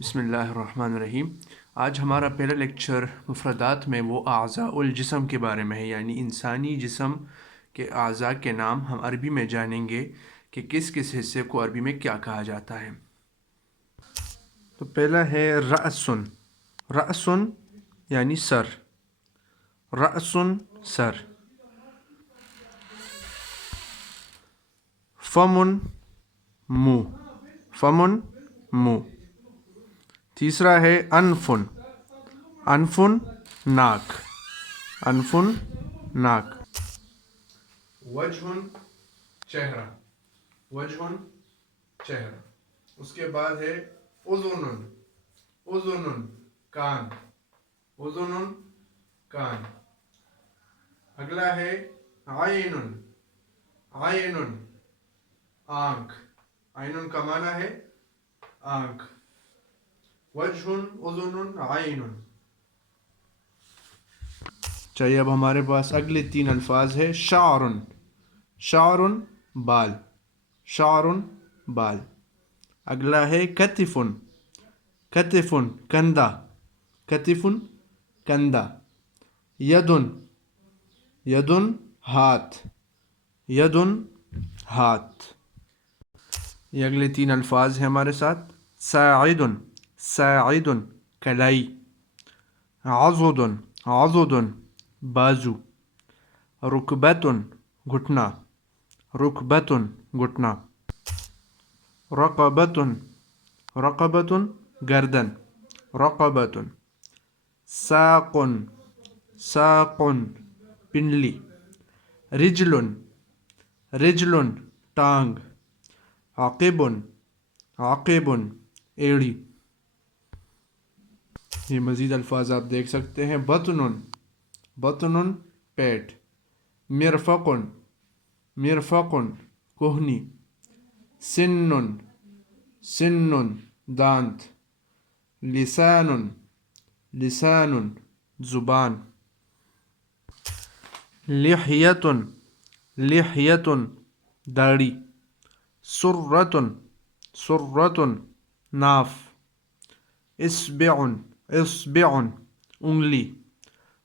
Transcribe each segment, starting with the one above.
بسم اللہ الرحمن الرحیم۔ آج ہمارا پہلا لیکچر مفردات میں وہ اعضاء الجسم کے بارے میں ہے، یعنی انسانی جسم کے اعضاء کے نام ہم عربی میں جانیں گے کہ کس کس حصے کو عربی میں کیا کہا جاتا ہے۔ تو پہلا ہے رأسن۔ رأسن یعنی سر، رأسن سر۔ فمن منہ، فمن منہ۔ تیسرا ہے انفن، انفن ناک، انفن ناک۔ وجہن چہرہ، وجہن چہرہ۔ اس کے بعد ہے اذنن، اذنن کان، اذنن کان۔ اگلا ہے عینن، عینن آنکھ، عینن کا معنی ہے آنکھ۔ وجہن اذنن عینن۔ چاہیے اب ہمارے پاس اگلے تین الفاظ ہے شعرن، شعرن بال، شعرن بال۔ اگلا ہے کتفن، کتفن کندھا، کتفن کندھا۔ یدن، یدن ہاتھ، یدن ہاتھ۔ یہ اگلے تین الفاظ ہیں ہمارے ساتھ۔ ساعدن، ساعدن کلائی۔ عضدن، عضدن بازو۔ رکبتن گھٹنا، رکبتن گھٹنا۔ رقبتن، رقبتن گردن، رقبتن۔ ساقن، ساقن پنڈلی۔ رجلن، رجلن ٹانگ۔ عقبن، عقبن ایڑی۔ یہ مزید الفاظ آپ دیکھ سکتے ہیں۔ بطنن، بطنن پیٹ۔ مرفقن، مرفقن کوہنی۔ سنن، سنن دانت۔ لسانن، لسانن زبان۔ لحیتن، لحیتن داڑھی۔ سرتن، سرتن ناف۔ اصبعن، اصبعن انگلی۔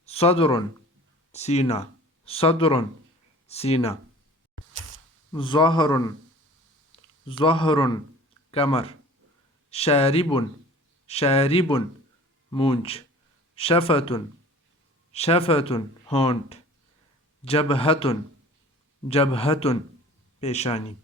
صدرن سینہ، صدرن سینہ۔ ظہرن، ظہرن کمر۔ شاربن، شاربن مونچھ۔ شفتن، شفتن ہونٹ۔ جبہتن، جبہتن پیشانی۔